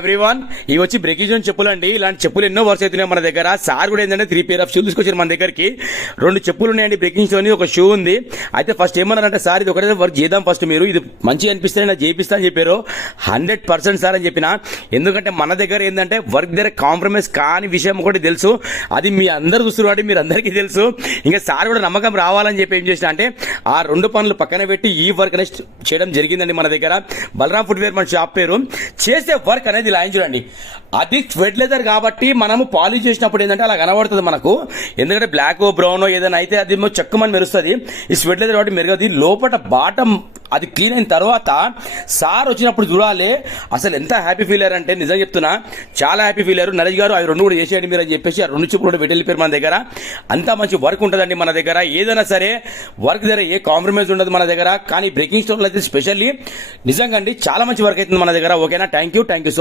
Everyone ఇవి వచ్చి breaking zone చెప్పులు అండి. ఇలాంటి చెప్పులు ఎన్నో వర్ష అవుతున్నాయి మన దగ్గర. సార్ కూడా ఏంటంటే 3 పేర్ ఆఫ్ షూ తీసుకొచ్చారు మన దగ్గరికి. 2 చెప్పులు ఉన్నాయండి బ్రేకింగ్ జోన్, ఒక షూ ఉంది. అయితే ఫస్ట్ ఏమన్నారంటే సార్ ఇది ఒకటే వర్క్ చేద్దాం, ఫస్ట్ మీరు ఇది మంచిగా అనిపిస్తే నాకు చేపిస్తా అని చెప్పారు. 100% సార్ అని చెప్పిన. ఎందుకంటే మన దగ్గర ఏంటంటే వర్క్ దగ్గర కాంప్రమైజ్ కాని విషయం ఒకటి తెలుసు, అది మీ అందరు చూస్తున్నారు కాబట్టి మీరు అందరికీ తెలుసు. ఇంకా సార్ కూడా నమ్మకం రావాలని చెప్పి ఏం చేసిన అంటే ఆ 2 పనులు పక్కన పెట్టి ఈ వర్క్ అనేది చేయడం జరిగిందండి మన దగ్గర. బలరాం ఫుట్వేర్ మన షాప్ పేరు. చేసే వర్క్ అనేది ఇలా చూడండి, అది స్వెట్ లెదర్ కాబట్టి మనము పాలిష్ చేసినప్పుడు ఏంటంటే అలా కనబడుతుంది మనకు. ఎందుకంటే బ్లాక్ బ్రౌన్ ఏదైనా అయితే అది చెక్కమని మెరుస్తుంది. ఈ స్వెట్ లెదర్ కాబట్టి మెరుగది. లోపల బాటం అది క్లీన్ అయిన తర్వాత సార్ వచ్చినప్పుడు చూడాలి అసలు ఎంత హ్యాపీ ఫీల్ అయ్యారు అంటే నిజంగా చెప్తున్నా, చాలా హ్యాపీ ఫీల్ అయ్యారు. నరేష్ గారు అవి 2 కూడా చేసేయండి మీరు అని చెప్పేసి ఆ 2 చెప్పులు కూడా వెళ్ళిపోయారు మన దగ్గర. అంతా మంచి వర్క్ ఉంటుందండి మన దగ్గర. ఏదైనా సరే వర్క్ దగ్గర ఏ కాంప్రమైజ్ ఉండదు మన దగ్గర. కానీ బ్రేకింగ్ స్టోర్లో అయితే స్పెషల్లీ నిజంగా అండి చాలా మంచి వర్క్ అవుతుంది మన దగ్గర. ఓకేనా? Thank you so